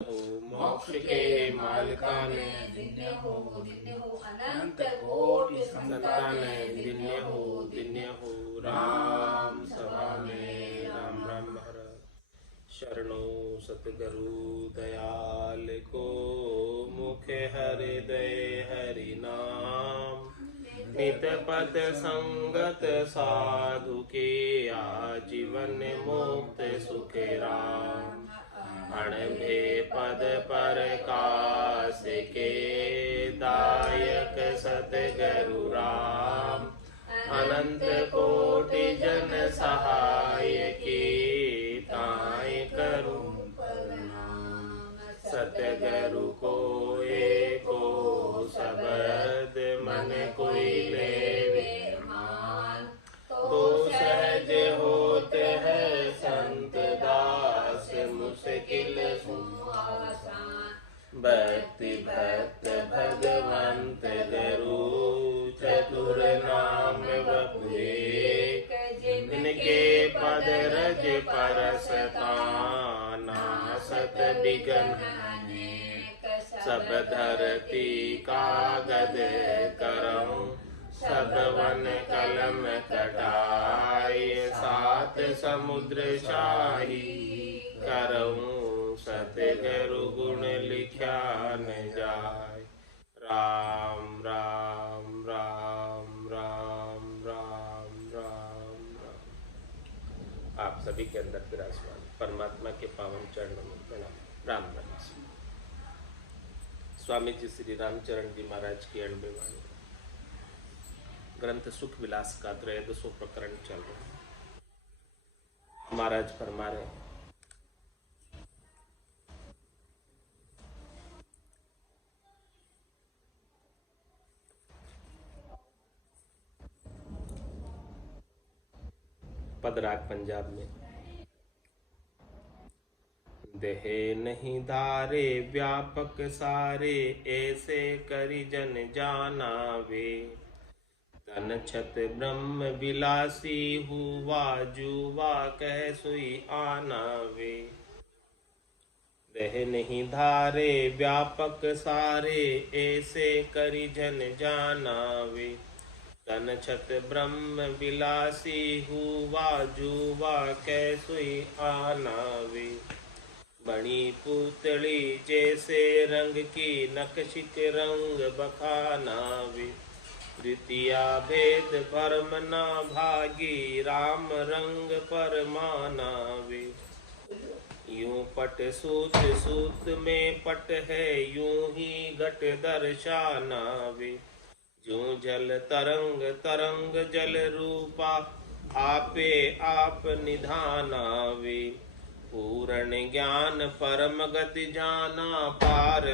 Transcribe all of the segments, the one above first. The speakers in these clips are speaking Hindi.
मोक्ष के मालिकाने दिन्य हो अनंत कोटि संताने दिन्य हो राम सभा में राम राम हर शरणो सतगुरु दयाल को मुख हृदय हरि नाम नित पद संगत साधु के आजीवन मुक्त सुख राम अणभे पद पर कास के दायक सतगुरु राम अनंत कोटि जन सहाय की ताय करूं सतगुरु को एको शब्द मन कोई लेवे मान तो सहज होते है संत दास मुश्किल आसान भक्ति भक्त भगवंत गुरु चतुर नाम बपु एक जिनके पद रज परसता नासत बिगन सब धरती कागद करऊं सब वन कलम कटाए सात समुद्र शाही करऊं सतगुरु गुण लिख्या न जाय राम राम राम राम राम राम राम। आप सभी के अंदर विराजमान परमात्मा के पावन चरणों में प्रणाम। राम राम। स्वामी जी श्री रामचरण जी महाराज की अणबे वाणी ग्रंथ सुख विलास का 13वां प्रकरण चल रहा है। महाराज फरमा रहे हैं, पदराग पंजाब में देहे नहीं धारे व्यापक सारे ऐसे करि जन जाना वे तन छत ब्रह्म विलासी हुआ जुवा कह सुई आना वे। देह नहीं धारे व्यापक सारे ऐसे करि जन जाना वे तन छत ब्रह्म विलासी हुआ जुवा कह सुई आना वे। बणी पुतली जैसे रंग की नक्शिक रंग बखाना वे द्वितीया भेद परम ना भागी राम रंग परमाना वे। यूं पट सूत सूत में पट है यूं ही घट दर्शाना वे। जो जल तरंग तरंग जल रूपा आपे आप निधाना वे। पूर्ण ज्ञान परम गति जाना पार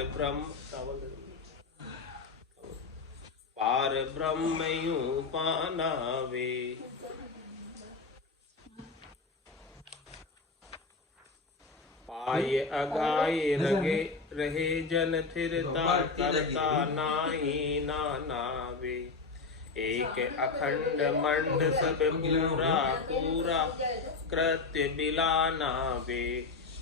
ब्रह्म यूं पाना वे। पाए अगाए रगे रहे जन फिरता करता नाही नाना वे। एक अखंड मंड सब पूरा पूरा कृत्य बिलाना वे।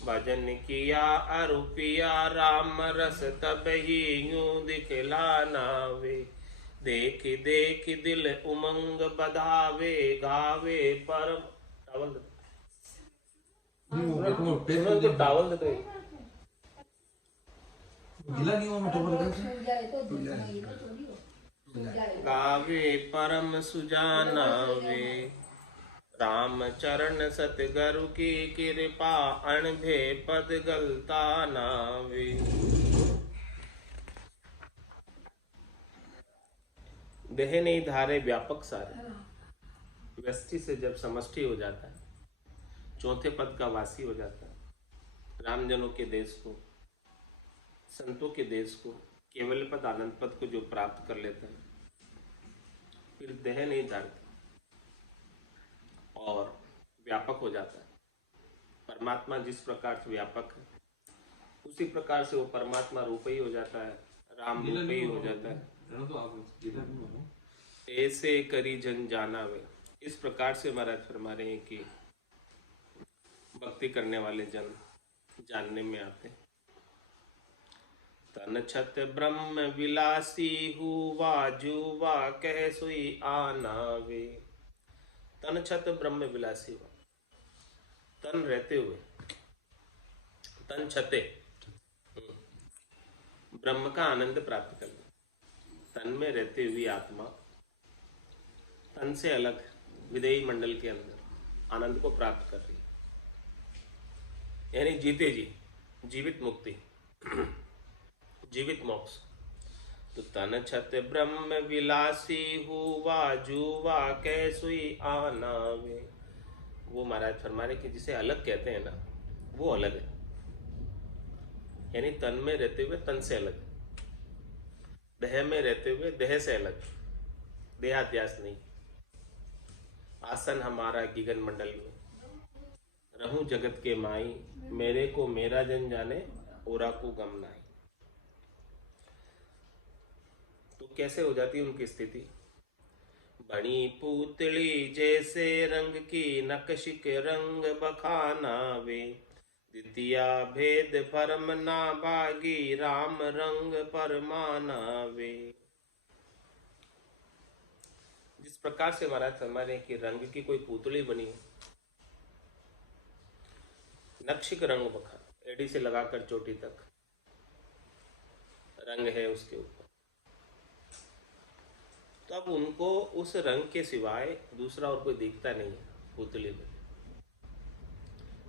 भजन किया अरुपिया राम रस तब ही यूं दिखलाना वे। देख देख दिल उमंग बधावे गावे परम टावल दे गावे परम सुजाना वे। राम चरण सतगुरु की कृपा अणभे पद गलता नावे। देह नहीं धारे व्यापक सारे व्यष्टि से जब समष्टि हो जाता है चौथे पद का वासी हो जाता है। रामजनों के देश को संतों के देश को केवल पद आनंद पद को जो प्राप्त कर लेता है फिर देह नहीं धारता और व्यापक हो जाता है। परमात्मा जिस प्रकार से व्यापक है उसी प्रकार से वो परमात्मा रूप ही हो जाता है, राम रूप ही हो जाता है। ऐसे करी जन जाना वे। इस प्रकार से महाराज फरमा रहे हैं कि भक्ति करने वाले जन जानने में आते हैं तन छत ब्रह्म विलासी हुआ जुवा कह सुई आनावे। तन छत ब्रह्म विलासी हुआ, तन रहते हुए, तन छते ब्रह्म का आनंद प्राप्त करना। तन में रहते हुए आत्मा तन से अलग विदेही मंडल के अंदर आनंद को प्राप्त कर रही है, यानी जीते जी जीवित मुक्ति, जीवित मोक्ष। तो तन छत ब्रह्म विलासी हुआ जुवा कैसुई आनावे। वो महाराज फरमा रहे कि जिसे अलग कहते हैं ना, वो अलग है, यानी तन में रहते हुए तन से अलग, देह में रहते हुए देह से अलग, देहाध्यास नहीं। आसन हमारा गगन मंडल में, रहूं जगत के माई, मेरे को मेरा जन जाने, ओरा को गम नाई। तो कैसे हो जाती है उनकी स्थिति? बनी पुतली जैसे रंग की नक्श के रंग बखाना वे, द्वितीया भेद परम ना भागी, राम रंग परमाना वे। जिस प्रकार से महाराज फरमा रहे हैं कि रंग की कोई पुतली बनी है, नक्शिक रंग बखा, एड़ी से लगाकर चोटी तक रंग है उसके ऊपर, तो अब उनको उस रंग के सिवाय दूसरा और कोई दिखता नहीं है पुतली में।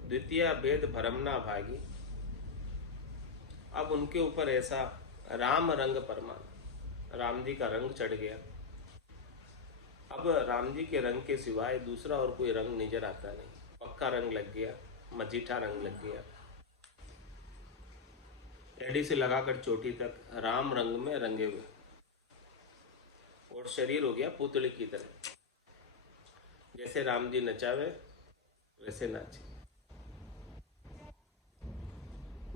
द्वितीय भेद भरम ना भागी, अब उनके ऊपर ऐसा राम रंग परमान, राम जी का रंग चढ़ गया। अब राम जी के रंग के सिवाय दूसरा और कोई रंग नजर आता नहीं, पक्का रंग लग गया, मजीठा रंग लग गया, एड़ी से लगाकर चोटी तक राम रंग में रंगे हुए, और शरीर हो गया पुतले की तरह। जैसे राम जी नचावे वैसे नाचे।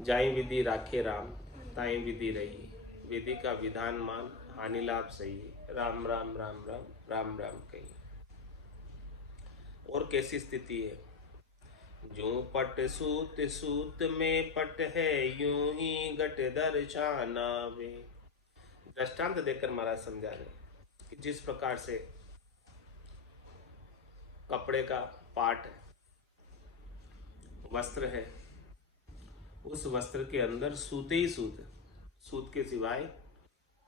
जाई विधि राखे राम, ताई विधि रही, विधि का विधान मान, हानि लाभ सही, राम राम राम राम राम राम कही। और कैसी स्थिति है? जो पट सूत सूत में पट है, यूं ही घट दर्शाना वे। दृष्टांत देकर महाराज समझा रहे कि जिस प्रकार से कपड़े का पाट है, वस्त्र है, उस वस्त्र के अंदर सूते ही सूत है, सूत के सिवाय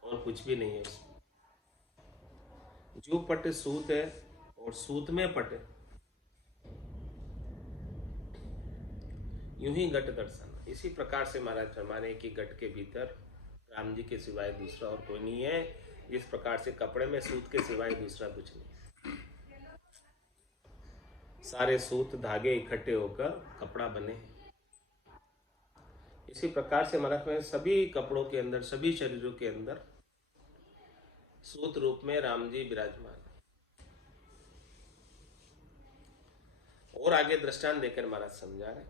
और कुछ भी नहीं है उसमें। जो पट सूत है और सूत में पट है, यूं ही घट दर्शन। इसी प्रकार से महाराज फरमाने की घट के भीतर राम जी के सिवाय दूसरा और कोई नहीं है, जिस प्रकार से कपड़े में सूत के सिवाय दूसरा कुछ नहीं। सारे सूत धागे इकट्ठे होकर कपड़ा बने। इसी प्रकार से महाराज में सभी कपड़ों के अंदर, सभी शरीरों के अंदर सूत रूप में राम जी विराजमान। और आगे दृष्टांत देकर महाराज समझा रहे,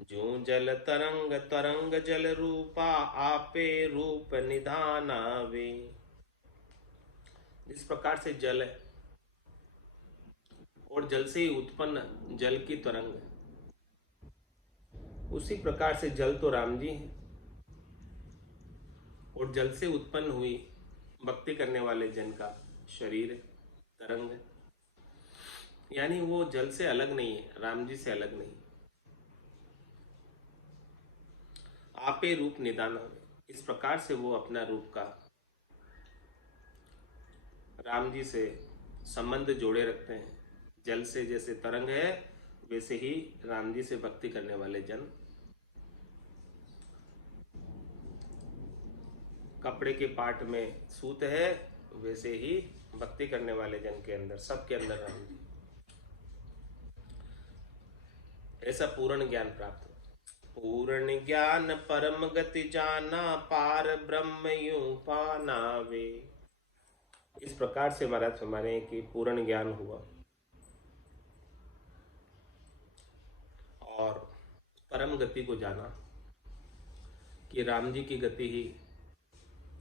जो जल तरंग तरंग जल रूपा, आपे रूप निधाना वे। जिस प्रकार से जल है और जल से ही उत्पन्न जल की तरंग है, उसी प्रकार से जल तो राम जी हैं, और जल से उत्पन्न हुई भक्ति करने वाले जन का शरीर है, तरंग है। यानी वो जल से अलग नहीं है, राम जी से अलग नहीं। आपे रूप निदान, इस प्रकार से वो अपना रूप का राम जी से संबंध जोड़े रखते हैं। जल से जैसे तरंग है, वैसे ही राम जी से भक्ति करने वाले जन कपड़े के पाट में सूत है, वैसे ही भक्ति करने वाले जन के अंदर, सबके अंदर राम जी। ऐसा पूर्ण ज्ञान प्राप्त हो। पूर्ण ज्ञान परम गति जाना, पार ब्रह्म यूं पाना वे। इस प्रकार से महाराज हमारे कि पूर्ण ज्ञान हुआ और परम गति को जाना कि राम जी की गति ही,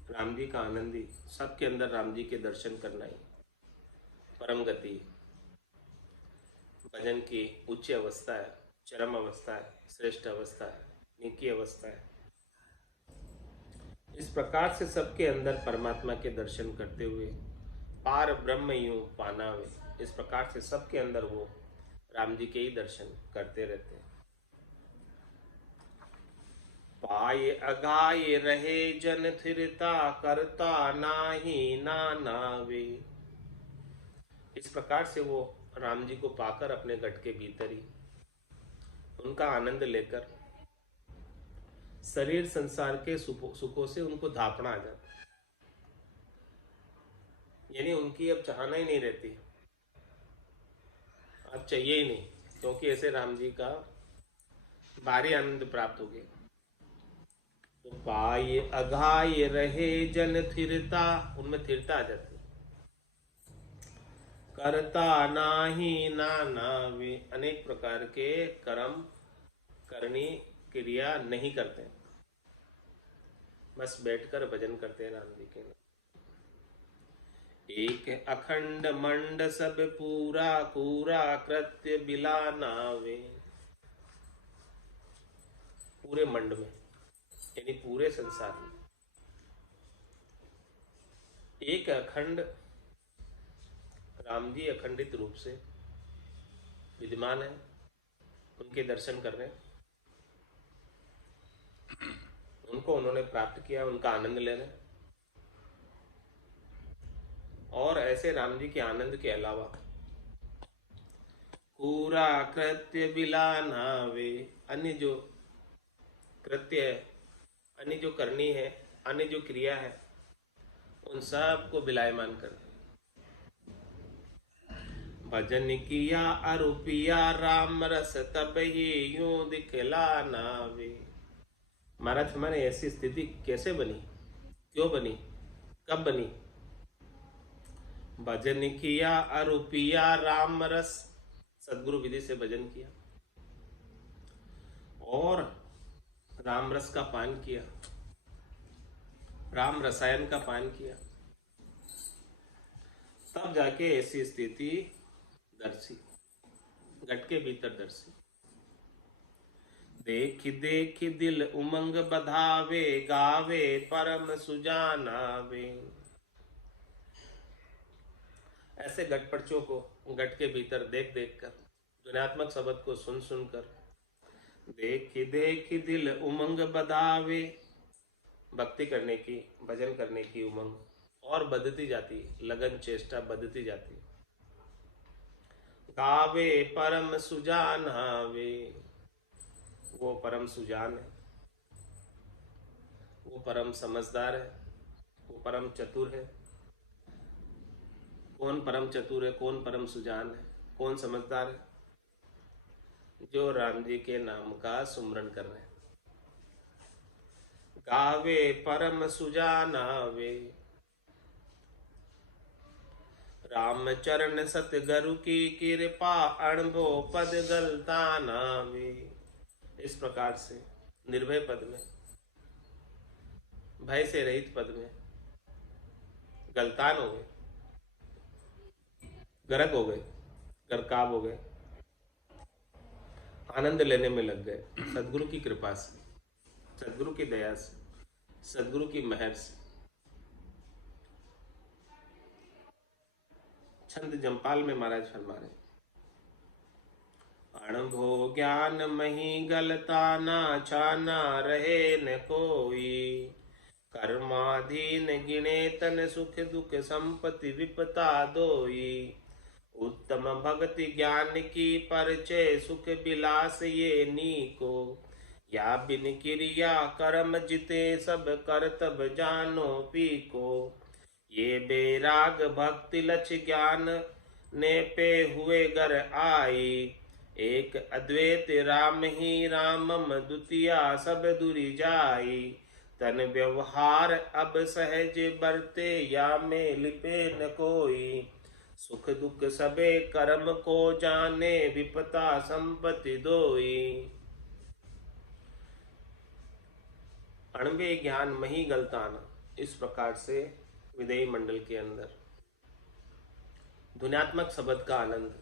राम जी का आनंद ही, सबके अंदर राम जी के दर्शन करना ही परम गति, भजन की उच्च अवस्था है, चरम अवस्था है, श्रेष्ठ अवस्था है, निकी अवस्था है। इस प्रकार से सबके अंदर परमात्मा के दर्शन करते हुए पार ब्रह्म यूं पानावे, इस प्रकार से सबके अंदर वो राम जी के ही दर्शन करते रहते हैं। पाए अगाए रहे जन थिरता, करता नाही नावे। इस प्रकार से वो राम जी को पाकर अपने गढ़ के भीतर ही उनका आनंद लेकर शरीर संसार के सुखों से उनको धापना आ जाता, यानी उनकी अब चाहना ही नहीं रहती, अब चाहिए ही नहीं, क्योंकि ऐसे राम जी का भारी आनंद प्राप्त हो गया। तो पाए अघाए रहे जन थिरता, उनमें थिरता आ जाती, करता नाही नावे, अनेक प्रकार के कर्म करनी क्रिया नहीं करते, बस बैठकर भजन करते हैं राम जी के नाम। एक अखंड मंड सब पूरा, पूरा कृत्य बिला नावे। पूरे मंड में यानी पूरे संसार में एक अखंड राम जी अखंडित रूप से विद्यमान है, उनके दर्शन कर रहे हैं, उनको उन्होंने प्राप्त किया, उनका आनंद ले रहे हैं। और ऐसे राम जी के आनंद के अलावा पूरा कृत्य बिलानावे, अन्य जो कृत्य है, अन्य जो करनी है, अन्य जो क्रिया है, उन सब को बिलायमान कर। भजन किया अरुपिया राम रस तब ही यूं दिखला नावे। महाराज हमारे ऐसी स्थिति कैसे बनी, क्यों बनी, कब बनी? भजन किया अरुपिया राम रस, सदगुरु विधि से भजन किया और राम रस का पान किया, राम रसायन का पान किया, तब जाके ऐसी स्थिति दर्शी, गट के भीतर दर्शी। देख देख दिल उमंग बधावे, गावे परम सुजानावे। ऐसे गटपड़चों को गट के भीतर देख देख कर, ध्वन्यात्मक शब्द को सुन सुनकर, देख देख दिल उमंग बधावे, भक्ति करने की, भजन करने की उमंग और बढ़ती जाती है, लगन चेष्टा बढ़ती जाती है। गावे परम सुजान हावे, वो परम सुजान है, वो परम समझदार है, वो परम चतुर है। कौन परम चतुर है, कौन परम सुजान है, कौन समझदार है? जो राम जी के नाम का सुमरन कर रहे हैं। गावे परम सुजानावे, राम चरण सतगुरु की कृपा, अणभो पद गलतानावे। इस प्रकार से निर्भय पद में, भय से रहित पद में गलतान हो गए, गर्क हो गए, गरकाब हो गए, आनंद लेने में लग गए सदगुरु की कृपा से, सदगुरु की दया से, सदगुरु की मेहर से। छंद जमपाल में महाराज फरमा रहे, अणभो ज्ञान मही गलताना, छाना रहे न कोई, कर्माधीन गिने तन सुख दुख संपत्ति विपता दोई। उत्तम भक्ति ज्ञान की परिचय, सुख विलास ये नीको, या बिन क्रिया कर्म जिते सब करतब जानो पीको। ये बेराग भक्ति लक्ष ज्ञान ने पे हुए घर आई, एक अद्वैत राम ही रामम, द्वितीया सब दूरी जाई। तन व्यवहार अब सहज बरते, या में लिपे न कोई, सुख दुख सबे कर्म को जाने, विपता संपत्ति दोई। अणबे ज्ञान मही गलताना, इस प्रकार से विदेही मंडल के अंदर ध्वन्यात्मक शब्द का आनंद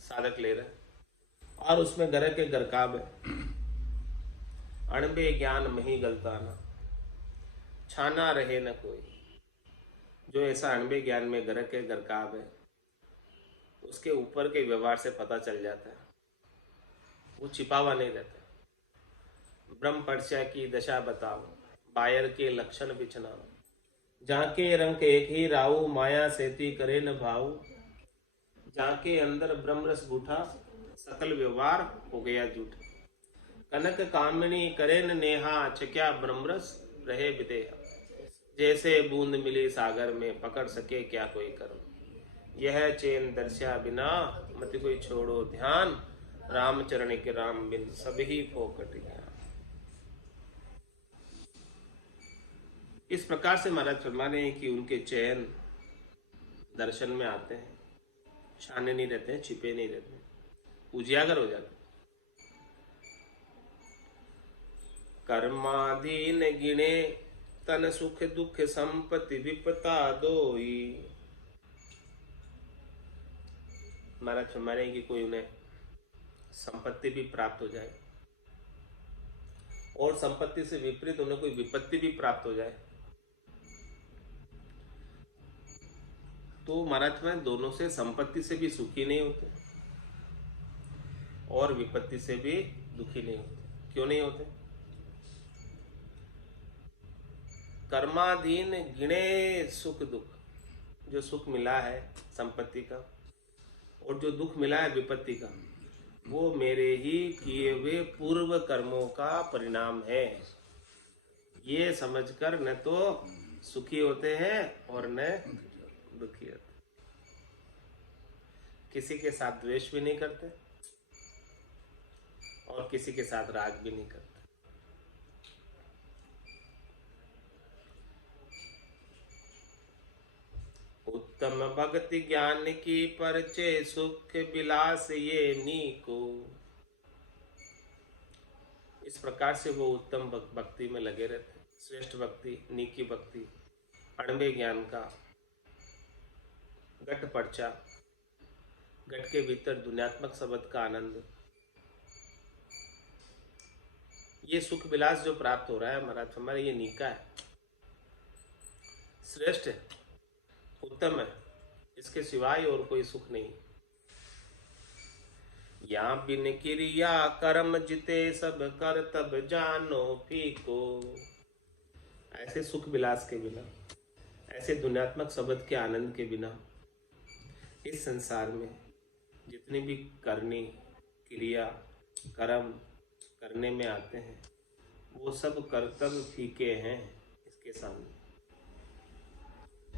साधक ले रहे और उसमें गरे के गरकाब है। अणबे ज्ञान मही गलताना, छाना रहे न कोई। जो ऐसा अणबे ज्ञान में गर्क है, गर्काब है, उसके ऊपर के व्यवहार से पता चल जाता है, वो छिपा हुआ नहीं रहता। ब्रह्म पर्चा की दशा बताओ, बायर के लक्षण बिछनाओ। जाके रंग एक ही राऊ, माया सेती करे न भाऊ। जाके अंदर ब्रह्म रस गूठा, सकल व्यवहार हो गया झूठा। कनक कामिनी करे न नेहा, छक्या ब्रह्म रस रहे विदेहा। जैसे बूंद मिली सागर में, पकड़ सके क्या कोई कर्म। यह चैन दर्शा बिना, मत कोई छोड़ो ध्यान। रामचरण के राम बिन सभी फोकट ज्ञान। इस प्रकार से महाराज फरमाने हैं कि उनके चैन दर्शन में आते हैं, छाने नहीं रहते हैं, छिपे नहीं रहते हैं, उजियागर हो जाते हैं। कर्माधीन गिने तन सुख दुख संपत्ति विपता दोई। महाराज फरमाने हैं कि कोई उन्हें संपत्ति भी प्राप्त हो जाए और संपत्ति से विपरीत उन्हें कोई विपत्ति भी प्राप्त हो जाए, तो महाराज में दोनों से, संपत्ति से भी सुखी नहीं होते और विपत्ति से भी दुखी नहीं होते। क्यों नहीं होते? कर्माधीन गिणे सुख दुख। जो सुख मिला है संपत्ति का और जो दुख मिला है विपत्ति का, वो मेरे ही किए हुए पूर्व कर्मों का परिणाम है। ये समझकर न तो सुखी होते हैं और न दुखी होते। किसी के साथ द्वेष भी नहीं करते और किसी के साथ राग भी नहीं करते। उत्तम भक्ति ज्ञान की परचे, सुख विलास ये नीको। इस प्रकार से वो उत्तम भक्ति में लगे रहते। श्रेष्ठ भक्ति, नीकी भक्ति, अणबे ज्ञान का घट पर्चा, घट के भीतर दुनियात्मक शब्द का आनंद, ये सुख विलास जो प्राप्त हो रहा है महाराज हमारे, ये नीका है, श्रेष्ठ है, उत्तम है। इसके सिवाय और कोई सुख नहीं। या बिन क्रिया कर्म जिते, सब कर तब जानो फीको। ऐसे सुख विलास के बिना, ऐसे दुनियात्मक शब्द के आनंद के बिना इस संसार में जितनी भी करनी क्रिया कर्म करने में आते हैं, वो सब कर्तव्य फीके हैं इसके सामने।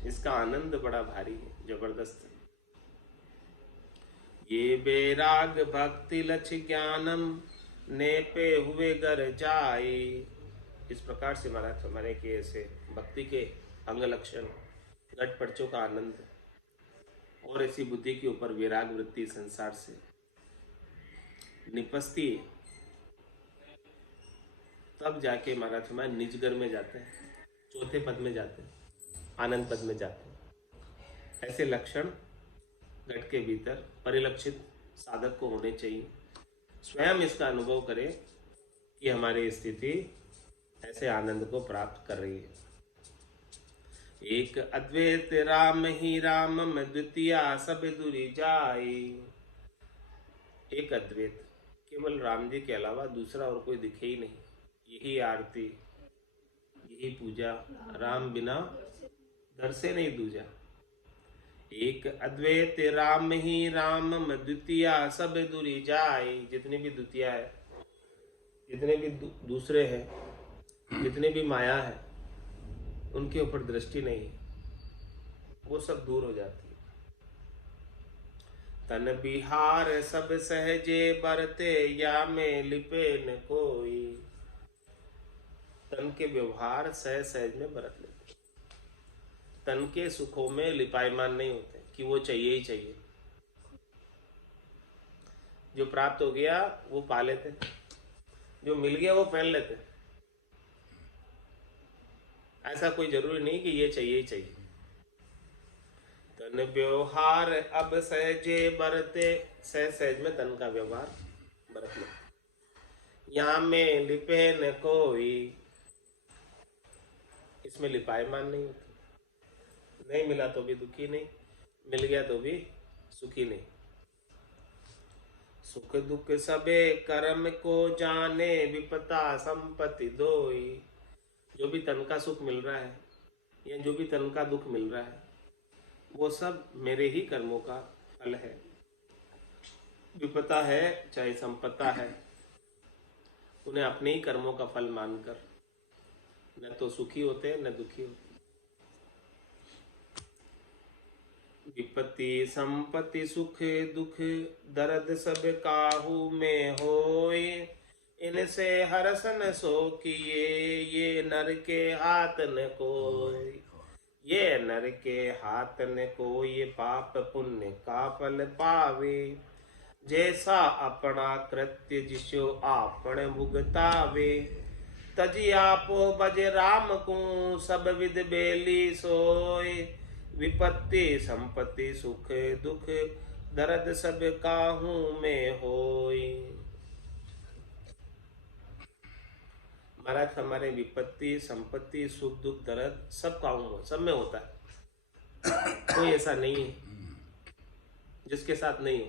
इसका आनंद बड़ा भारी है, जबरदस्त है। ये बेराग भक्ति लक्ष्य ज्ञानम, ने पे हुए घर जाए। इस प्रकार से महाराज हमारे के ऐसे भक्ति के अंग लक्षण, घट पर्चों का आनंद और ऐसी बुद्धि के ऊपर विराग वृत्ति संसार से निपसती है, तब जाके महाराज हमारे निज घर में जाते हैं, चौथे पद में जाते हैं, आनंद पद में जाते हैं। ऐसे लक्षण घट के भीतर परिलक्षित साधक को होने चाहिए। स्वयं इसका अनुभव करें कि हमारी स्थिति ऐसे आनंद को प्राप्त कर रही है। एक अद्वैत राम ही राम में द्वितीया सब दूरी जाए। एक अद्वैत, केवल राम जी के अलावा दूसरा और कोई दिखे ही नहीं। यही आरती, यही पूजा, राम बिना दर से नहीं दूजा। एक अद्वैत राम ही राम में द्वितीया सब दूरी जाए। जितने भी द्वितीया है, जितने भी दूसरे हैं, जितने भी माया है, उनके ऊपर दृष्टि नहीं, वो सब दूर हो जाती है। तन बिहार सब सहजे बरते, या में लिपे न कोई। तन के व्यवहार सहज में बरत लेते, तन के सुखों में लिपायमान नहीं होते कि वो चाहिए ही चाहिए। जो प्राप्त हो गया वो पा लेते, जो मिल गया वो पहन लेते। ऐसा कोई जरूरी नहीं कि ये चाहिए ही चाहिए। तन व्यवहार अब सहजे बरते, सहज में तन का व्यवहार बरत ले। यहाँ में लिपे न कोई, इसमें उसमें लिपायमान नहीं होते। नहीं मिला तो भी दुखी नहीं, मिल गया तो भी सुखी नहीं। सुख दुख सबे कर्म को जाने, विपता संपत्ति दोई। जो भी तन का सुख मिल रहा है या जो भी तन का दुख मिल रहा है, वो सब मेरे ही कर्मों का फल है। विपता है चाहे संपत्ता है, उन्हें अपने ही कर्मों का फल मानकर न तो सुखी होते न दुखी होते। विपत्ति संपत्ति सुख दुख दर्द सब काहू में होए, इनसे हरसन सो किए, ये नर के हाथ न कोई। ये नर के हाथ न को, ये पाप पुण्य का फल पावे। जैसा अपना कृत्य जिसो आपण भुगतावे, तजी आपो बज राम को, सब विद बेली सोय। विपत्ति संपत्ति सुख दुख दर्द सब काहू में होय। महाराज हमारे विपत्ति संपत्ति सुख दुख दर्द सब काहू सब में होता है। कोई ऐसा नहीं है जिसके साथ नहीं हो।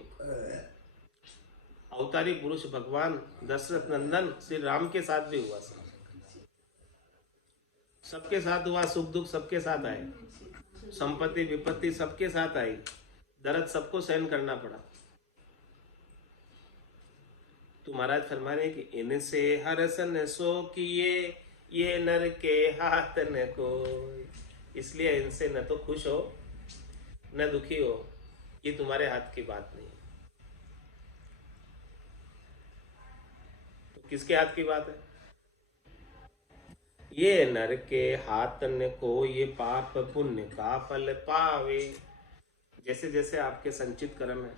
अवतारी पुरुष भगवान दशरथ नंदन श्री राम के साथ भी हुआ, सबके साथ हुआ। सुख दुख सबके साथ आए, संपत्ति विपत्ति सबके साथ आई, दर्द सबको सहन करना पड़ा। तो महाराज फरमा रहे कि इनसे हरसन सो किए, ये नर के हाथ न कोई। इसलिए इनसे न तो खुश हो न दुखी हो, ये तुम्हारे हाथ की बात नहीं। तो किसके हाथ की बात है? ये नर के हाथ न को, ये पाप पुण्य का फल पावे। जैसे जैसे आपके संचित कर्म है,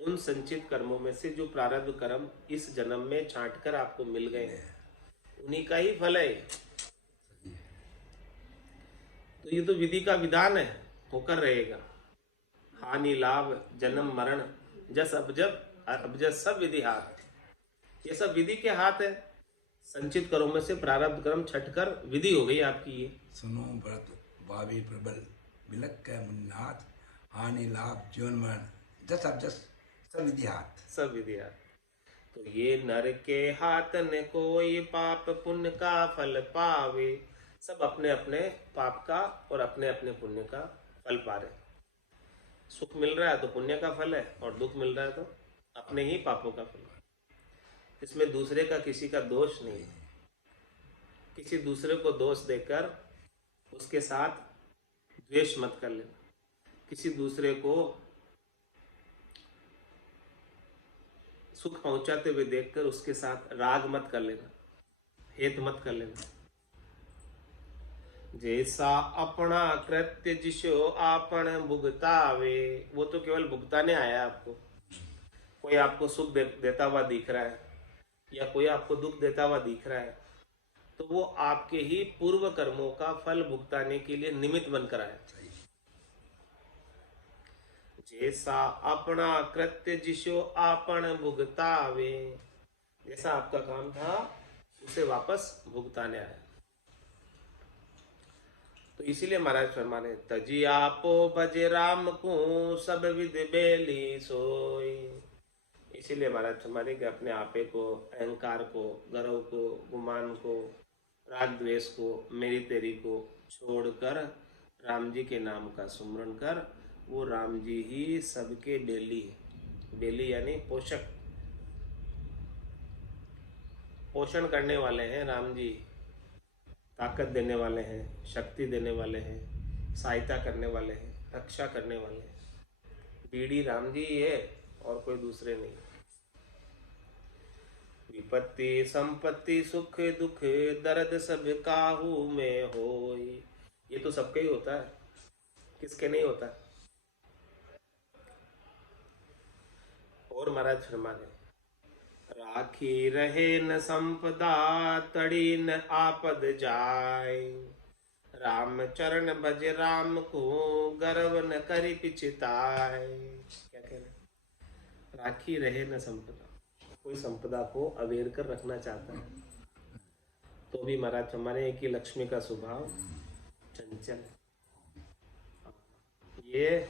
उन संचित कर्मों में से जो प्रारब्ध कर्म इस जन्म में छांटकर आपको मिल गए हैं, उन्हीं का ही फल है। तो ये तो विधि का विधान है, होकर रहेगा। हानि लाभ जन्म मरण जस अबजस सब विधि हाथ। ये सब विधि के हाथ है। संचित कर्मों में से प्रारब्ध कर्म छटकर विधि हो गई आपकी। ये सुनो व्रत भावी प्रबल बिलक के मुन्नाथ, हानि लाभ जीवन मरण जस अबजस सब विधि हाथ। सब विधि हाथ। तो ये नर के हाथ न कोई, पाप पुण्य का फल पावे। सब अपने अपने पाप का और अपने अपने पुण्य का फल पा रहे। सुख मिल रहा है तो पुण्य का फल है, और दुख मिल रहा है तो अपने ही पापों का फल है। इसमें दूसरे का किसी का दोष नहीं। किसी दूसरे को दोष देकर उसके साथ द्वेष मत कर लेना। किसी दूसरे को सुख पहुंचाते हुए देखकर उसके साथ राग मत कर लेना, हेत मत कर लेना। जैसा अपना कृत्य जिसो आपण भुगतावे। वो तो केवल भुगताने आया आपको। कोई आपको सुख देता हुआ दिख रहा है या कोई आपको दुख देता हुआ दिख रहा है, तो वो आपके ही पूर्व कर्मों का फल भुगताने के लिए निमित्त बनकर आया। जैसा अपना कृत्य जिसो आपण भुगतावे। जैसा आपका काम था उसे वापस भुगताने आया। तो इसीलिए महाराज फरमा रहे, तजी आपो बज राम को, सब विद बेली सोई। इसीलिए महाराज फरमा रहे कि अपने आपे को, अहंकार को, गर्व को, गुमान को, राग द्वेष को, मेरी तेरी को छोड़कर राम जी के नाम का सुमरण कर। वो राम जी ही सबके बेली है। बेली यानी पोषक, पोषण करने वाले हैं राम जी। ताकत देने वाले हैं, शक्ति देने वाले हैं, सहायता करने वाले हैं, रक्षा करने वाले हैं। बीड़ी राम जी ही है और कोई दूसरे नहीं। विपत्ति संपत्ति सुख दुख दर्द सब काहू में होई। ये तो सबके ही होता है, किसके नहीं होता। और महाराज फरमाने, राखी रहे न संपदा, तड़ी न आपद जाय। राम चरण भज राम को, गर्व न करी पिछताय। क्या कहना? राखी रहे न संपदा। कोई संपदा को अवेर कर रखना चाहता है तो भी महाराज हमारे यहाँ की लक्ष्मी का स्वभाव चंचल, ये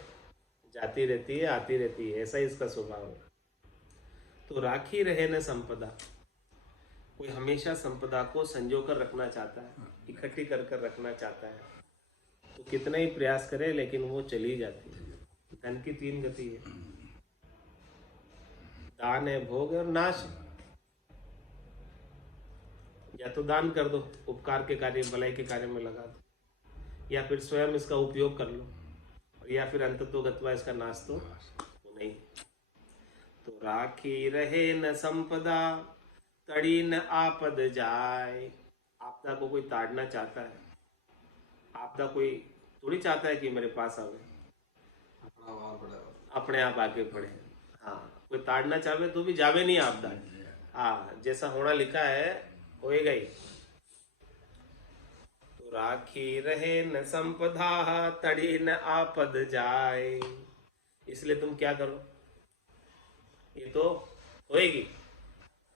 जाती रहती है आती रहती है, ऐसा ही इसका स्वभाव है। तो राखी रहे न संपदा, कोई हमेशा संपदा को संजो कर रखना चाहता है, इकट्ठी कर कर रखना चाहता है, तो कितना ही प्रयास करे लेकिन वो चली जाती है। धन की 3 गति है, दान है, भोग है और नाश है। या तो दान कर दो, उपकार के कार्य भलाई के कार्य में लगा दो, या फिर स्वयं इसका उपयोग कर लो, या फिर अंततोगत्वा इसका नाश तो नहीं। तो राखी रहे न संपदा, तड़ी न आपद जाए। आपदा को कोई ताड़ना चाहता है, आपदा कोई थोड़ी चाहता है कि मेरे पास आवे, अपने आप आगे बढ़े। हाँ, कोई ताड़ना चाहे तो भी जावे नहीं आपदा। हाँ, जैसा होना लिखा है होएगा ही। तो राखी रहे न संपदा, तड़ी न आपद जाए। इसलिए तुम क्या करो, ये तो होएगी,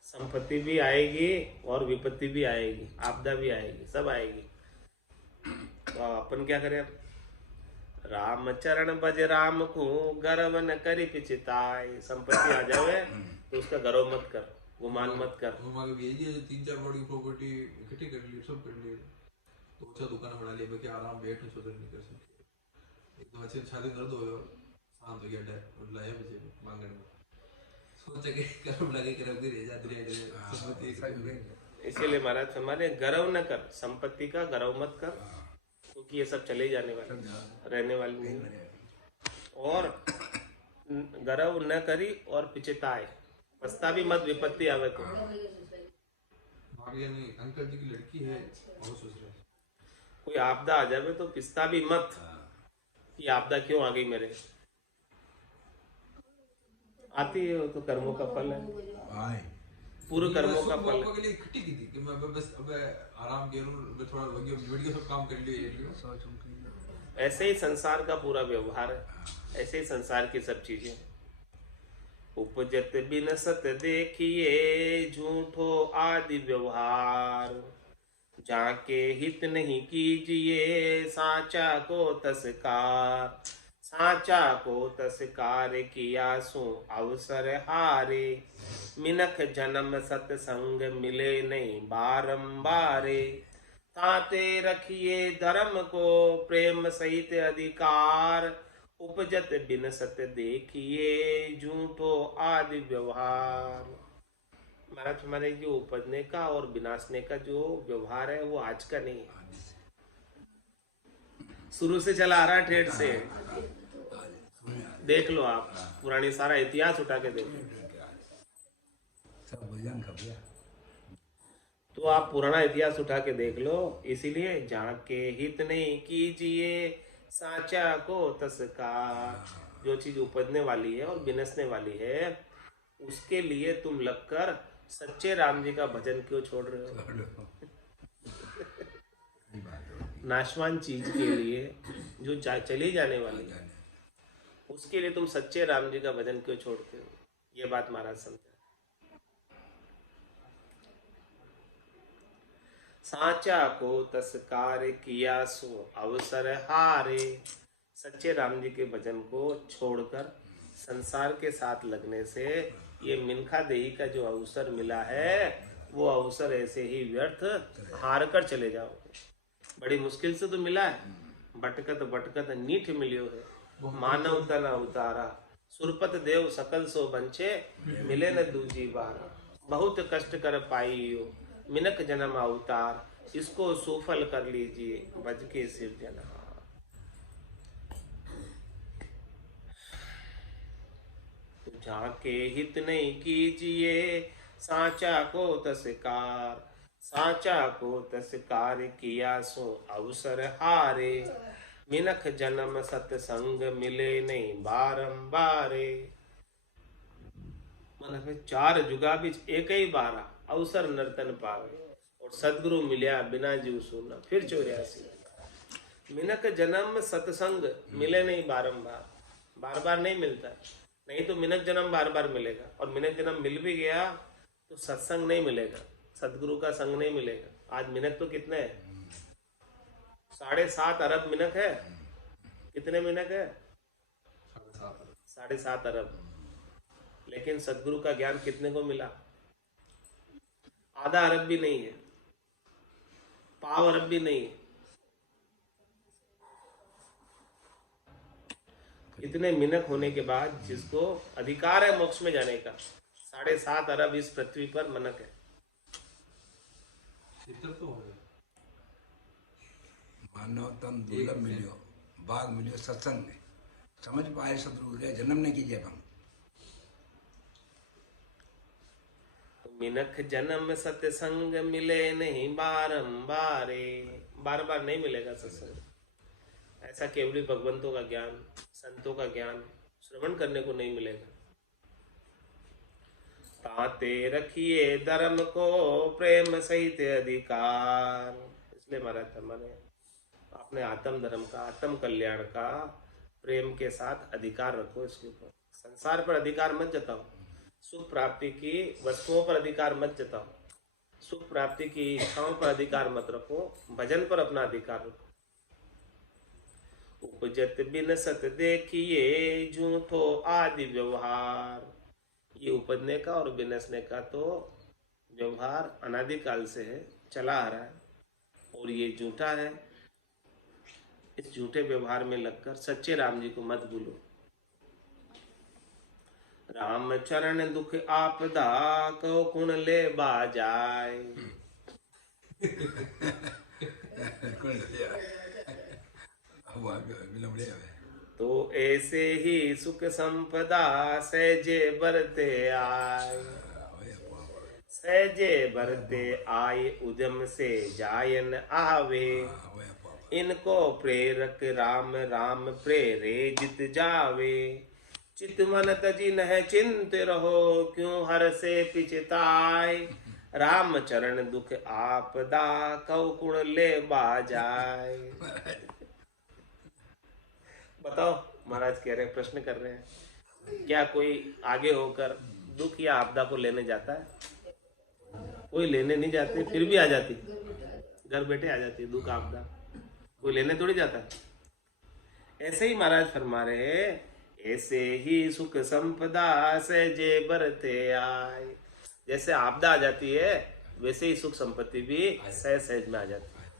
संपत्ति भी आएगी और विपत्ति भी आएगी, आपदा भी आएगी, सब आएगी। तो अपन क्या करें, राम चरण भज राम को, गर्व न करी पिछताई। संपत्ति आ जावे तो उसका गर्व मत कर, गुमान मत कर। ये 3-4 करोड़ की प्रॉपर्टी इकट्ठी कर ली, सब कर लिए, तो अच्छा दुकान बना लिया, बाकी आराम बैठ नहीं सोच नहीं कर सकते। एकदम अच्छे शादी कर दो, शांत हो गया डर और लाया मुझे मांगने में, सोचा कि कर्म लगे कर्म की रह जाती है। इसीलिए महाराज हमारे गर्व न कर, संपत्ति का गर्व मत कर, क्योंकि ये सब चले जाने वाले, रहने वाले नहीं। और गर्व न करी और पिछताए, पछता भी मत, विपत्ति आवे तो। अंकल जी की लड़की है, बहुत सोच रहे हैं। कोई आपदा आ जावे तो पिछता भी मत कि आपदा क्यों आ गई मेरे। आती है, वो तो कर्मों का फल है, पूर्व कर्मों का फल है। के लिए इकट्ठी की थी कि मैं बस अब आराम के लिए थोड़ा वीडियो सब काम कर लिए। ऐसे ही संसार का पूरा व्यवहार है, ऐसे ही संसार की सब चीजें। उपजत बिन सत देखिए, झूठो आदि व्यवहार। जाके हित नहीं कीजिए, साचा को तस्कार। साचा को तस्कार किया सो अवसर हारे। मिनख जन्म सत्संग मिले नहीं बारंबारे। ताते रखिए धर्म को, प्रेम सहित अधिकार। उपजत बिन सत देखिए, झूठो आदि व्यवहार। महाराज हमारे जो उपजने का और विनाशने का जो व्यवहार है वो आज का नहीं है, शुरू से चला आ रहा है, ठेठ से। देख लो आप, पुरानी सारा इतिहास उठा के देखो, तो आप पुराना इतिहास उठा के देख लो। इसीलिए जाके हित नहीं कीजिए, साचा को तस्कार। जो चीज उपजने वाली है और विनसने वाली है, उसके लिए तुम लगकर सच्चे राम जी का भजन क्यों छोड़ रहे हो। नाशवान चीज के लिए जो चली जाने वाली है, उसके लिए तुम सच्चे राम जी का भजन क्यों छोड़ते हो। ये बात महाराज समझा। साचा को तस्कार किया सो अवसर हारे। सच्चे राम जी के भजन को छोड़कर संसार के साथ लगने से ये मिनखा देही का जो अवसर मिला है, वो अवसर ऐसे ही व्यर्थ हार कर चले जाओगे। बड़ी मुश्किल से तो मिला है, भटकत भटकत नीठ मिलियो है। मानव तना उतारा, सुरपत देव सकल सो बंचे। मिले न दूजी बार, बहुत कष्ट कर पाइयो। मिनक जन्म अवतार, इसको सुफल कर लीजिए, बज के सिर जना। जाके हित नहीं कीजिए, साचा को तस्कार। साचा को तस्कार किया सो अवसर हारे। मिनख जन्म सत्संग मिले नहीं बारंबारे। मतलब 4 जुगा बिच एक ही बारा, अवसर नर्तन पावे। और सदगुरु मिलिया बिना जीव सुना, फिर 84। मिनक जन्म सत्संग मिले नहीं बारंबार, बार बार नहीं मिलता। नहीं तो मिनक जन्म बार बार मिलेगा, और मिनक जन्म मिल भी गया तो सत्संग नहीं मिलेगा, सदगुरु का संग नहीं मिलेगा। आज मिनट तो कितने हैं? 7.5 अरब मिनट है। कितने मिनट है? 7.5 अरब। लेकिन सदगुरु का ज्ञान कितने को मिला? आधा अरब भी नहीं है, पाव अरब भी नहीं है। इतने मिनट होने के बाद जिसको अधिकार है मोक्ष में जाने का, 7.5 अरब इस पृथ्वी पर मनक है। इतना तो है। मानव तन दुर्लभ मिलियो, भाग मिलियो सत्संग में, समझ पाए सतगुरु रे जन्म ने कीजिए हम। मिनख जन्म सत्संग मिले नहीं बारंबारे, बार बार नहीं मिलेगा सत्संग। ऐसा केवली भगवंतों का ज्ञान, संतों का ज्ञान श्रवण करने को नहीं मिलेगा। ताते रखिए धर्म को प्रेम सहित अधिकार। इसलिए महाराज ने अपने आत्म धर्म का, आत्म कल्याण का प्रेम के साथ अधिकार रखो इसके ऊपर। संसार पर अधिकार मत जताओ, सुख प्राप्ति की वस्तुओं पर अधिकार मत जताओ, सुख प्राप्ति की इच्छाओं पर अधिकार मत रखो, भजन पर अपना अधिकार रखो। उपजत बिन सत देखिए झूठो आदि व्यवहार। ये उपजने का और बिनसने का तो व्यवहार अनादिकाल से है, चला आ रहा है, और ये झूठा है। इस झूठे व्यवहार में लगकर सच्चे राम जी को मत भूलो। राम चरण दुख आपदा को कुण ले बाजाय। तो ऐसे ही सुख संपदा सहजे बरते आए, सहजे बरते आए उद्यम से जायन आवे। इनको प्रेरक राम राम प्रेरे जित जावे। चित मन तजी नह चिंत रहो क्यों हर से पिछताय। राम चरण दुख आपदा कौ कुण ले बाजाय। बताओ, महाराज कह रहे हैं, प्रश्न कर रहे हैं, क्या कोई आगे होकर दुख या आपदा को लेने जाता है? कोई लेने नहीं जाते, फिर भी आ जाती, घर बैठे आ जाती दुख आपदा। कोई लेने थोड़ी जाता है। ऐसे ही महाराज फरमा रहे हैं, ऐसे ही सुख संपदा सहजे बरते आए। जैसे आपदा आ जाती है वैसे ही सुख संपत्ति भी सहज सहज में आ जाती है।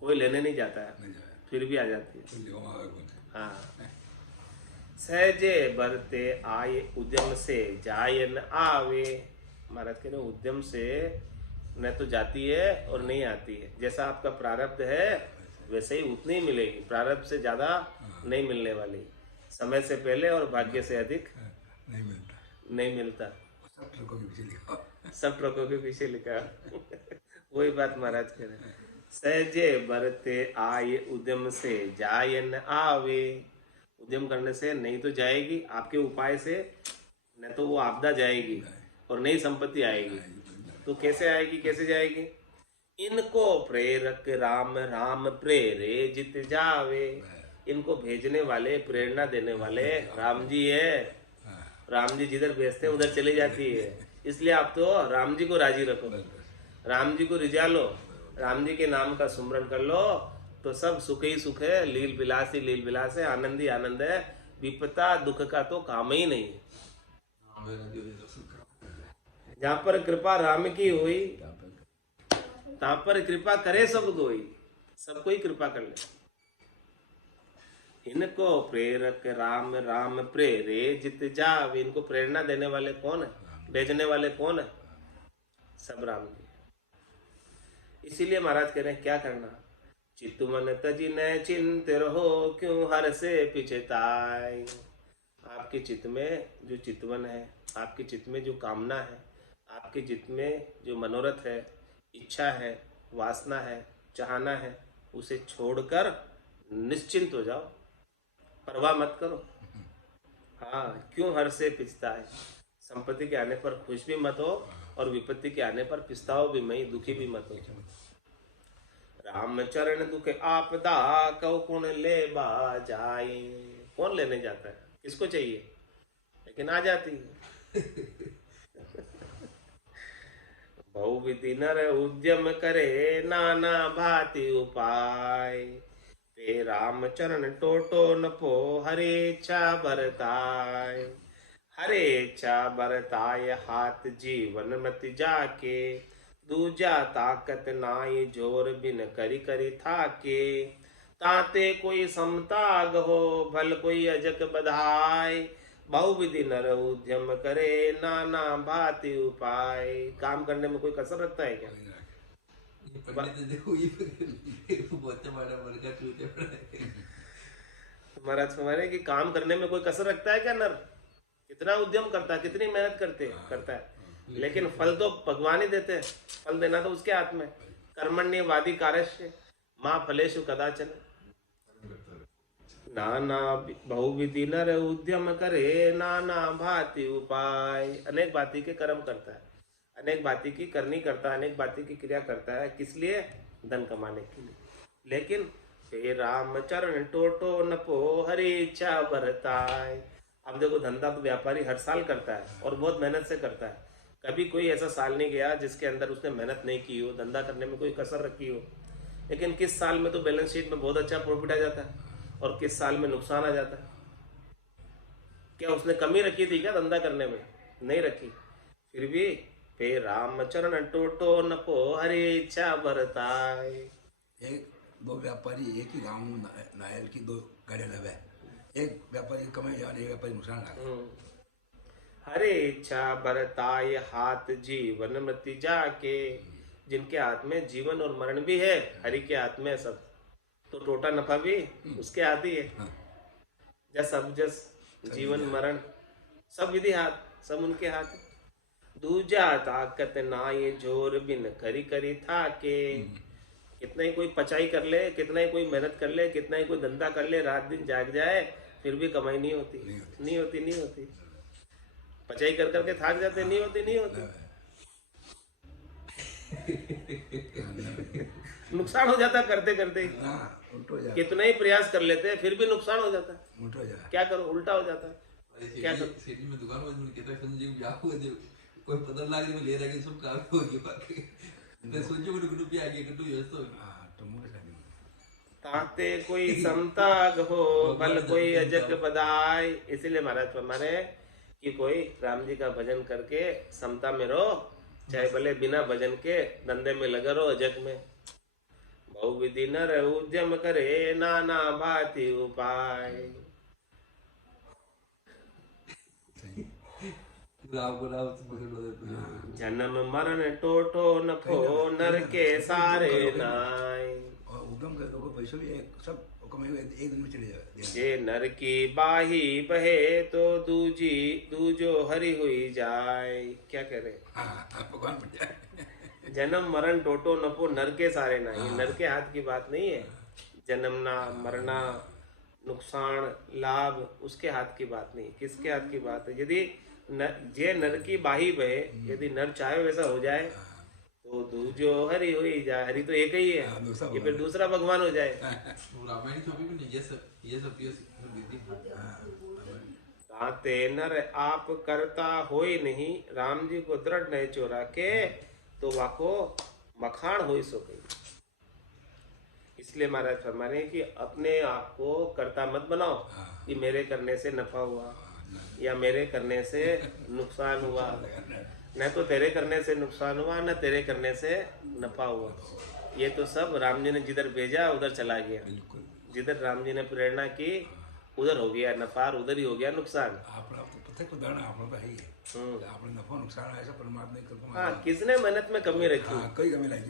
कोई लेने नहीं जाता है, फिर भी आ जाती है। हाँ, सहजे बरते आए उद्यम से जायन आवे। महाराज कह रहे उद्यम से न तो जाती है और नहीं आती है। जैसा आपका प्रारब्ध है वैसे ही उतनी ही मिलेगी, प्रारब्ध से ज्यादा नहीं मिलने वाली। समय से पहले और भाग्य से अधिक नहीं मिलता। सब ट्रकों के पीछे लिखा। वही बात महाराज कह रहे हैं, सहजे बरते आए उद्यम से जायन आवे। उद्यम करने से नहीं तो जाएगी, आपके उपाय से न तो वो आपदा जाएगी और नई संपत्ति आएगी। तो कैसे आएगी, कैसे जाएगी? इनको प्रेरक राम राम प्रेरे जित जावे। इनको भेजने वाले, प्रेरणा देने वाले राम जी है। राम जी जिधर भेजते हैं उधर चली जाती है। इसलिए आप तो राम जी को राजी रखो, राम जी को रिझा लो, राम जी के नाम का सुमरन कर लो, तो सब सुख ही सुख है, लील विलास ही लील विलास है, आनंद ही आनंद है। विपदा दुख का तो काम ही नहीं है। जहाँ पर कृपा राम की हुई तहाँ पर कृपा करे सब कोई, सबको ही कृपा कर ले। इनको प्रेरक राम राम प्रेरे जित जावे। इनको प्रेरणा देने वाले कौन है, भेजने वाले कौन है? सब राम जी। इसीलिए महाराज कह रहे हैं क्या करना? चित्त मन तजी न चिंत रहो क्यों हर से पिछताय। आपके चित्त में जो चितवन है, आपके चित्त में जो कामना है, आपके चित्त में जो मनोरथ है, इच्छा है, वासना है, चाहना है, उसे छोड़कर निश्चिंत हो जाओ, परवाह मत करो। हाँ, क्यों हर से पिछता है? संपत्ति के आने पर खुश भी मत हो और विपत्ति के आने पर पिछताओ भी नहीं, दुखी भी मत हो। राम चरण दुख आपदा कौ कुण ले बाजाए। कौन लेने जाता है, किसको चाहिए? लेकिन आ जाती है। बहुविधि नर उद्यम करे नाना भांति उपाय। ते राम चरण टोटो नपो हरे इच्छा बरताय। हरे इच्छा बरताय हाथ जीवन मति जाके। दूजा ताकत नाई जोर बिन करी करी थाके। ताते कोई समताग हो भल कोई अजक बधाय। बहुविधि नर उद्यम करे नाना भांति उपाय। काम करने में कोई कसर रखता है क्या? ये पंडित देखो ये बहुत बड़ा मरका टूटे पड़ा महाराज हमारे कि काम करने में कोई कसर रखता है क्या? नर कितना उद्यम करता है, कितनी मेहनत करता है, लेकिन फल तो भगवान ही देते हैं। फल देना तो उसके हाथ में। कर्मण्यवादी कार्यस्य माँ फलेषु कदाचन। नाना बहुविधि नर उद्यम करे नाना भांति उपाय। अनेक भांति के कर्म करता है, अनेक भांति की करनी करता है, अनेक भांति की क्रिया करता है। किस लिए? धन कमाने के लिए। लेकिन हे राम चरण टोटो नपो हरि इच्छा बरताय। अब देखो धंधा तो व्यापारी हर साल करता है और बहुत मेहनत से करता है। कभी कोई ऐसा साल नहीं गया जिसके अंदर उसने मेहनत नहीं की हो, धंधा करने में कोई कसर रखी हो। लेकिन किस साल में तो बैलेंस शीट में बहुत अच्छा प्रॉफिट आ जाता है और किस साल में नुकसान आ जाता है। क्या उसने कमी रखी थी क्या धंधा करने में? नहीं रखी। फिर भी हे राम चरण टोटो नपो हरि इच्छा बरताय। एक दो व्यापारी एक ही गांव में नारियल की 2 गाड़ियां लगे। एक व्यापारी कमाई जाने, एक व्यापारी नुकसान लगा। हरे इच्छा बरताय हाथ जीवन मृत्यु जाके। जिनके हाथ में जीवन और मरण भी है, हरि के हाथ में सब, तो टोटा नफा भी उसके हाथ ही है। जस अब जस जीवन मरण सब विधि हाथ, सब उनके हाथ है। दूजा ताकत नाई जोर बिन करी करी थाके। कितना ही कोई पचाई कर ले, कितना ही कोई मेहनत कर ले, कितना ही कोई धंधा कर ले, रात दिन जाग जाए, फिर भी कमाई नहीं होती। नहीं होती। पचाई कर करके थक जाते, नहीं होती। नुकसान हो जाता करते करते। कितना ही प्रयास कर लेते हैं फिर भी नुकसान हो जाता है। क्या करो, उल्टा हो जाता है। क्या करो? सिटी में दुकान में कहता है संजीव जाओ दे कोई पता लाग में ले रहा है सब काम हो गया बाकी तो सोचो वो ग्रुप पे आ गया कि तू व्यस्त हो। हां तो मुझे ताते कोई समताग हो भल कोई अजक बधाई। इसीलिए महाराज हमारे कि कोई राम जी का भजन करके समता में रहो, चाहे भले बिना भजन के धंधे में लगा रहो, अजक में। बहुविधि नर उद्यम करे नाना भांति उपाय। जन्म मरण टोटो नफो नर के सारे नाय। और उद्यम कर दो पैसे भी सब कमाई हुए एक दिन में चले जाए। जे नर की बाही बहे तो दूजो हरि हुई जाए। क्या कह रहे? भगवान बन जाए। जन्म मरण टोटो नफो नर के सारे ना। ये नर के हाथ की बात नहीं है। जन्मना मरना नुकसान लाभ उसके हाथ की बात नहीं। किसके हाथ की बात है? यदि जे नर की बाही बहे, यदि नर चाहे वैसा हो जाए तो दूजो हरि हुई जाए। हरि तो एक ही है, ये फिर दूसरा भगवान हो जाए। रामायण छवि भी नहीं ये सब विधि। ताते नर आप करता होई नहीं। राम जी को दृढ़ नहीं चोरा के तो वाको मखान होई सो गई। इसलिए महाराज फरमा रहे हैं कि अपने आप को कर्ता मत बनाओ कि मेरे करने से नफा हुआ या मेरे करने से नुकसान हुआ। न तो तेरे करने से नुकसान हुआ, न तेरे करने से नफा हुआ। ये तो सब राम जी ने जिधर भेजा उधर चला गया। जिधर राम जी ने प्रेरणा की उधर हो गया नफा, उधर ही हो गया नुकसान। नफा नुकसान ऐसा परमात्मा। हाँ, किसने मेहनत में कमी रखी? हाँ, कोई कमी नहीं।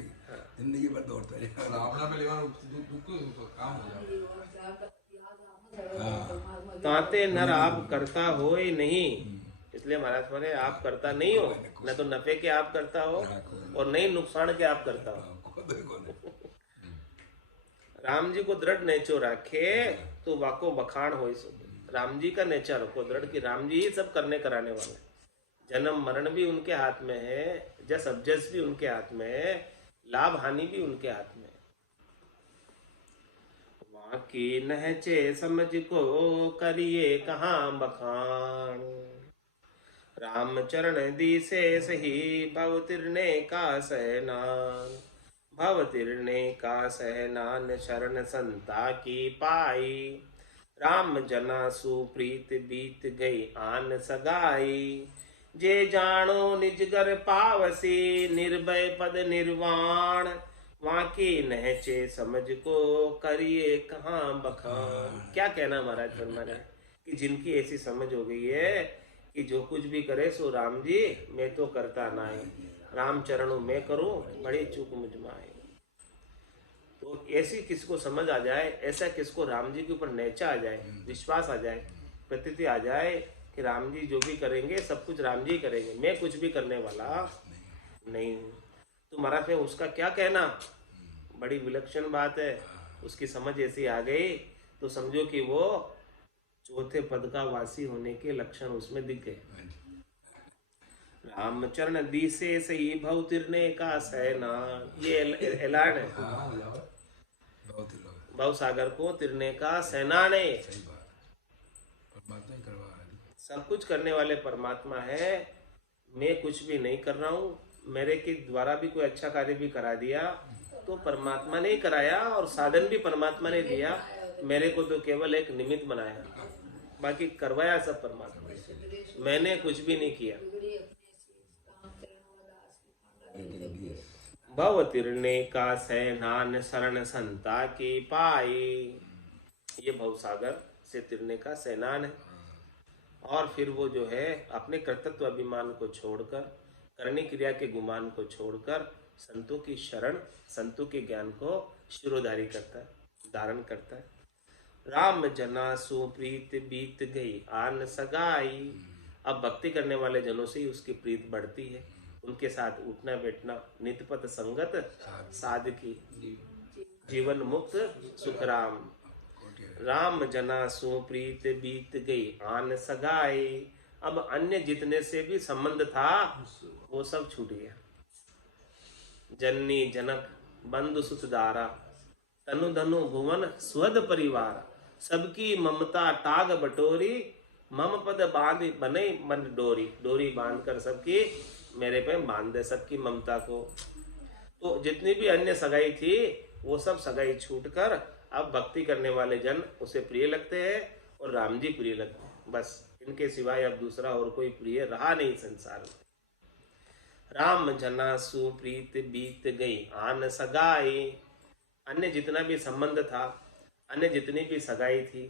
जिंदगी भर दौड़ता है। अपना पे लेवा काम हो जाए। ताते नर आप करता हो ही नहीं। इसलिए महाराज बोले आप करता नहीं हो, न तो नफे के आप करता हो और नहीं नुकसान के आप करता हो। राम जी को दृढ़ नेचर रखे तो वाको बखान हो। राम जी का नेचर रखो दृढ़ कि राम जी ही सब करने कराने वाले। जन्म मरण भी उनके हाथ में है, जस अबजस भी उनके हाथ में है, लाभ हानि भी उनके हाथ में है। की नहचे समझ को करिए कहाँ बखान। रामचरण दिसे सही भव तिरने का सहनान। भव तिरने का सहनान शरण संता की पाई। राम जना सुप्रीत बीत गई आन सगाई। जे जानो निजगर पावसी निर्भय पद निर्वाण। वाकी नहचे समझ को करिए कहाँ बखान। क्या कहना महाराज फरमाने कि जिनकी ऐसी समझ हो गई है कि जो कुछ भी करे सो राम जी मैं तो करता नाई। राम चरणों में करूं बड़ी चूक मुझ में आई। तो ऐसी किसको समझ आ जाए, ऐसा किसको राम जी के ऊपर नेचा आ जाए, विश्वास आ जाए, प्रतीति आ जाए कि राम जी जो भी करेंगे सब कुछ राम जी करेंगे, मैं कुछ भी करने वाला नहीं हूँ। तो महाराज में उसका क्या कहना, बड़ी विलक्षण बात है। उसकी समझ ऐसी आ गई तो समझो कि वो चौथे पद का वासी होने के लक्षण उसमें दिख गए। रामचरण दिसे सही भव तिरने का सहना, ये ऐलान है। हाँ हो जाओ। बहुत ही लोग भव सागर को तिरने का सेना ने। सही बात परमात्मा ही करवा रहा है। सब कुछ करने वाले परमात्मा है, मैं कुछ भी नहीं कर रहा हूँ। मेरे के द्वारा भी कोई अच्छा कार्य भी करा दिया तो परमात्मा ने ही कराया और साधन भी परमात्मा ने दिया। मेरे को तो केवल एक निमित्त बनाया, बाकी करवाया सब परमात्मा ने। मैंने कुछ भी नहीं किया। भव तिरने का सैनान शरण संता की पाई। ये भव सागर से तिरने का सैनान है। और फिर वो जो है अपने कर्तृत्व अभिमान को छोड़कर, करनी क्रिया के गुमान को छोड़कर संतों की शरण, संतों के ज्ञान को शिरोधारी करता है, धारण करता है। राम जना सुप्रीत बीत गई आन सगाई। अब भक्ति करने वाले जनों से ही उसकी प्रीत बढ़ती है, उनके साथ उठना बैठना, नितपत संगत साधकी, जीवन मुक्त सुखराम। राम जना सुप्रीत बीत गई आन सगाई। अब अन्य जितने से भी संबंध था वो सब छूट गया। जननी जनक बंधु सुतदारा, तनु धनु भुवन स्वद परिवार। सबकी ममता टाग बटोरी, मम पद बांध बने मन डोरी। डोरी बांध कर सबकी मेरे पे बांध दे, सबकी ममता को। तो जितनी भी अन्य सगाई थी वो सब सगाई छूट कर अब भक्ति करने वाले जन उसे प्रिय लगते हैं और राम जी प्रिय लगते हैं। बस इनके सिवाय अब दूसरा और कोई प्रिय रहा नहीं संसार में। राम जना सुप्रीत बीत गई आन सगाई। अन्य जितना भी संबंध था, अन्य जितनी भी सगाई थी,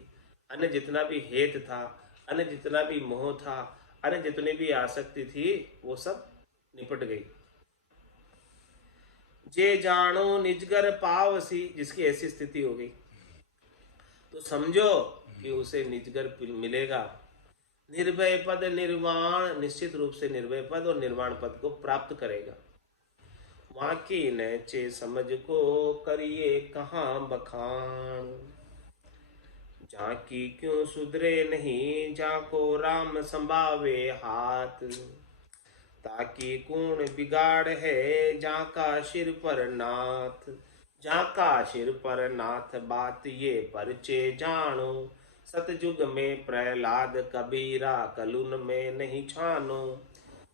अन्य जितना भी हेत था, अन्य जितना भी मोह था, अन्य जितनी भी आसक्ति थी, वो सब निपट गई। जे जानो निजगर पावसी, जिसकी ऐसी स्थिति हो गई तो समझो कि उसे निजगर मिलेगा। निर्भय पद निर्वाण, निश्चित रूप से निर्भय पद और निर्वाण पद को प्राप्त करेगा। वाकी नचे समझ को करिए कहाँ बखान। जाकी क्यों सुधरे नहीं, जाको राम संभावे हाथ। ताकि कौन बिगाड़ है, जाका सिर पर नाथ। जाका सिर पर नाथ बात ये परचे जानो। सतयुग में प्रहलाद कबीरा, कलुन में नहीं छानो।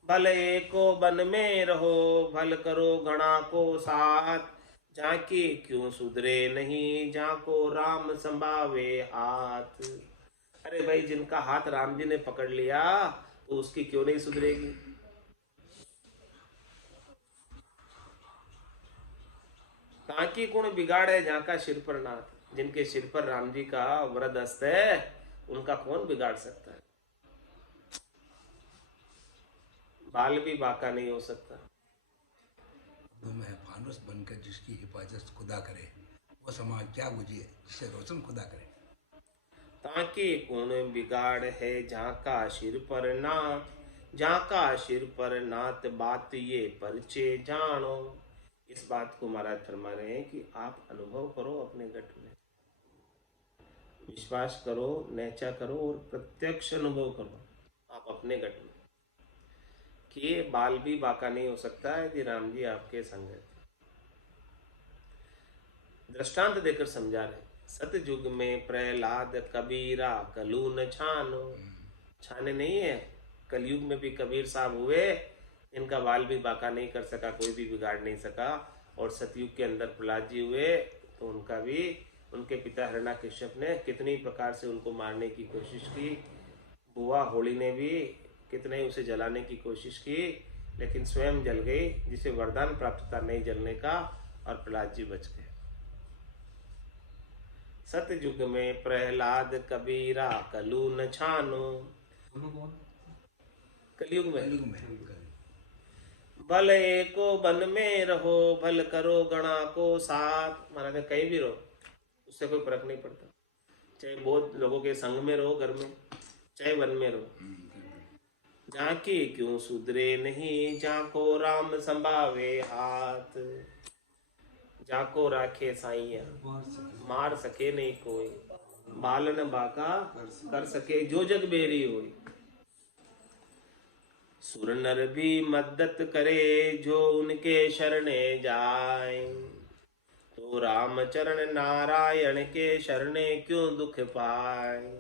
भले को बन में रहो, भल करो गणा को साथ। जाके क्यों सुधरे नहीं, जाको राम संभावे हाथ। अरे भाई, जिनका हाथ राम जी ने पकड़ लिया तो उसकी क्यों नहीं सुधरेगी। ताकि कौन बिगाड़ है, जहाँ का सिर पर नाथ। जिनके सिर पर राम जी का वरद हस्त है उनका कौन बिगाड़ सकता है। बाल भी बाका नहीं हो सकता। तो मैं फानुस बनकर जिसकी हिफाजत खुदा करे, वो समाज क्या बुझिए जिसे रोशन खुदा करे। ताकि कौन बिगाड़ है, जहाँ का सिर पर नाथ। जहाँ का सिर पर नाथ बात ये परचे जानो। इस बात को महाराज फरमा रहे हैं कि आप अनुभव करो, अपने गट में विश्वास करो, नेचा करो और प्रत्यक्ष अनुभव करो आप अपने गट में कि बाल भी बाका नहीं हो सकता है यदि राम जी आपके संग है। दृष्टांत देकर समझा रहे, सतयुग में प्रहलाद कबीरा, कलू न छानो। छाने नहीं है, कलयुग में भी कबीर साहब हुए, इनका बाल भी बाका नहीं कर सका, कोई भी बिगाड़ नहीं सका। और सतयुग के अंदर प्रहलाद जी हुए तो उनका भी, उनके पिता हिरण्याकश्यप ने कितनी प्रकार से उनको मारने की कोशिश की, बुआ होली ने भी कितने ही उसे जलाने की कोशिश की, लेकिन स्वयं जल गई, जिसे वरदान प्राप्त था नहीं जलने का, और प्रहलाद जी बच गए। सतयुग में प्रहलाद कबीरा कलू न छानो। कलयुग में भल एको वन में रहो, भल करो गणा को साथ। महाराज कहीं भी रहो, उससे कोई फर्क नहीं पड़ता, चाहे बहुत लोगों के संग में रहो, घर में, चाहे वन में रहो। जाके क्यों सुधरे नहीं, जाको राम संभावे हाथ। जाको राखे साइया, मार सके नहीं कोई, बालन बाका कर सके जो जग बेरी होई। सुर नर भी मदद करे, जो उनके शरणे जाए। तो राम चरण नारायण के शरणे क्यों दुख पाए।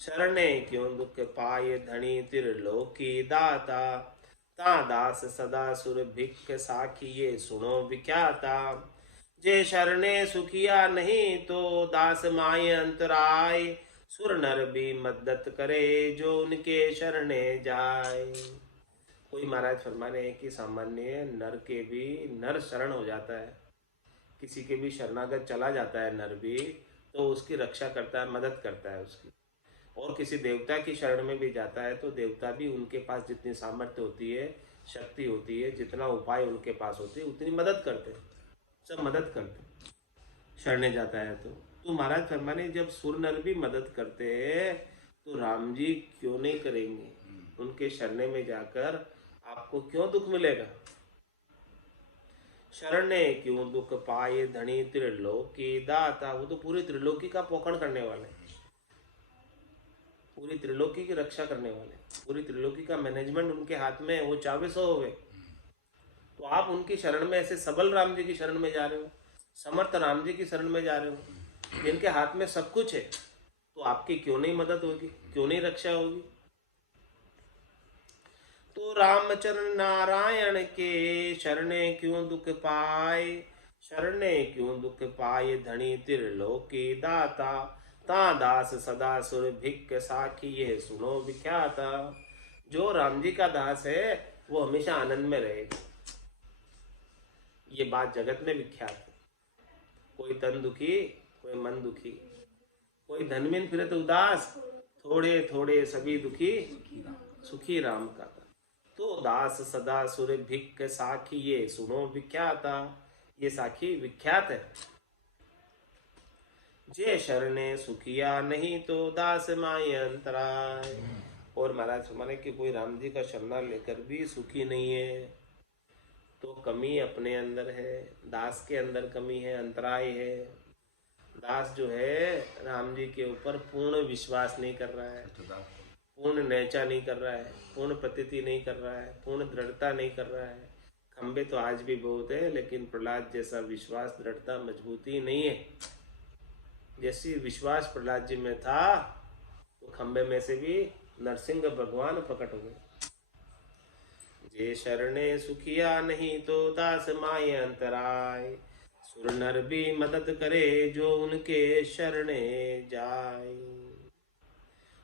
शरणे क्यों दुख पाए, धनी त्रिलोकी दाता। ता दास सदा सुर भिक्ख साखी, ये सुनो विख्याता। जे शरणे सुखिया नहीं, तो दास माय अंतराय। सुर नर भी मदद करे, जो उनके शरणे जाए। कोई महाराज फरमा रहे हैं कि सामान्य नर के भी, नर शरण हो जाता है, किसी के भी शरणागत चला जाता है नर भी, तो उसकी रक्षा करता है, मदद करता है उसकी। और किसी देवता की शरण में भी जाता है तो देवता भी उनके पास जितनी सामर्थ्य होती है, शक्ति होती है, जितना उपाय उनके पास होती है, उतनी मदद करते हैं, सब मदद करते हैं शरणे जाता है तो महाराज फरमाने जब सुर नर भी मदद करते हैं तो राम जी क्यों नहीं करेंगे। उनके शरणे में जाकर आपको क्यों दुख मिलेगा। शरणे क्यों दुख पाए, धनी त्रिलोकी दाता। वो तो पूरी त्रिलोकी का पोषण करने वाले, पूरी त्रिलोकी की रक्षा करने वाले, पूरी त्रिलोकी का मैनेजमेंट उनके हाथ में, वो चाहे सो होवे। तो आप उनकी शरण में, ऐसे सबल राम जी की शरण में जा रहे हो, समर्थ राम जी की शरण में जा रहे हो, जिनके हाथ में सब कुछ है, तो आपकी क्यों नहीं मदद होगी, क्यों नहीं रक्षा होगी। तो रामचरण नारायण के शरणे क्यों दुख पाए। शरणे क्यों दुख पाए, धनी त्रिलोकी दाता। ता दास सदा सुर भिक्ख साखी, ये सुनो विख्याता। जो राम जी का दास है वो हमेशा आनंद में रहेगा, ये बात जगत में विख्यात है। कोई तन दुखी, कोई मन दुखी, कोई धनमीन फिरत उदास, थोड़े थोड़े सभी दुखी, सुखी राम का। तो दास सदा सुर भिक्ख साखी, ये सुनो विख्याता। ये साखी विख्यात है। जे शरणे सुखिया नहीं, तो दास माय अंतराय। और महाराज हमारे कि कोई राम जी का शरणा लेकर भी सुखी नहीं है तो कमी अपने अंदर है, दास के अंदर कमी है, अंतराय है। दास जो है राम जी के ऊपर पूर्ण विश्वास नहीं कर रहा है, पूर्ण नैचा नहीं कर रहा है, पूर्ण प्रतीति नहीं कर रहा है, पूर्ण दृढ़ता नहीं कर रहा है। खंबे तो आज भी बहुत है, लेकिन प्रहलाद जैसा विश्वास, दृढ़ता, मजबूती नहीं है। जैसी विश्वास प्रहलाद जी में था तो खंबे में से भी नरसिंह भगवान प्रकट हो गए। जे शरणे सुखिया नहीं, तो दास माय अंतराय। सुर नर भी मदद करे, जो उनके शरणे जाए।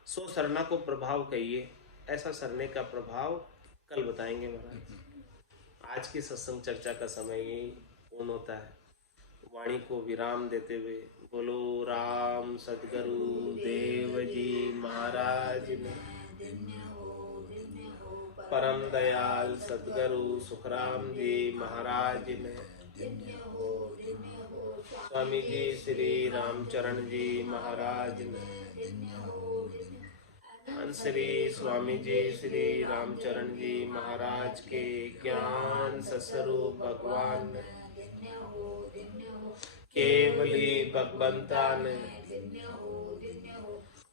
सो सरना को प्रभाव कहिए, ऐसा सरने का प्रभाव कल बताएंगे महाराज। आज की सत्संग चर्चा का समय यही पूर्ण होता है। वाणी को विराम देते हुए बोलो राम सद्गुरु देव जी महाराज ने, परम दयाल सद्गुरु सुखराम जी महाराज ने, स्वामी जी श्री रामचरण जी महाराज ने, श्री स्वामी जी श्री रामचरण जी महाराज के ज्ञान सस्वरूप भगवान ने, केवली भगवंता ने,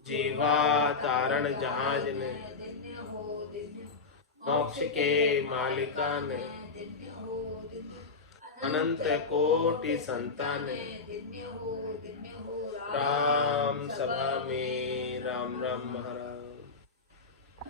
जीवा तारण जहाज ने, मोक्ष के मालिका ने, अनंत कोटि संतान ने, राम सभा में राम राम महाराज।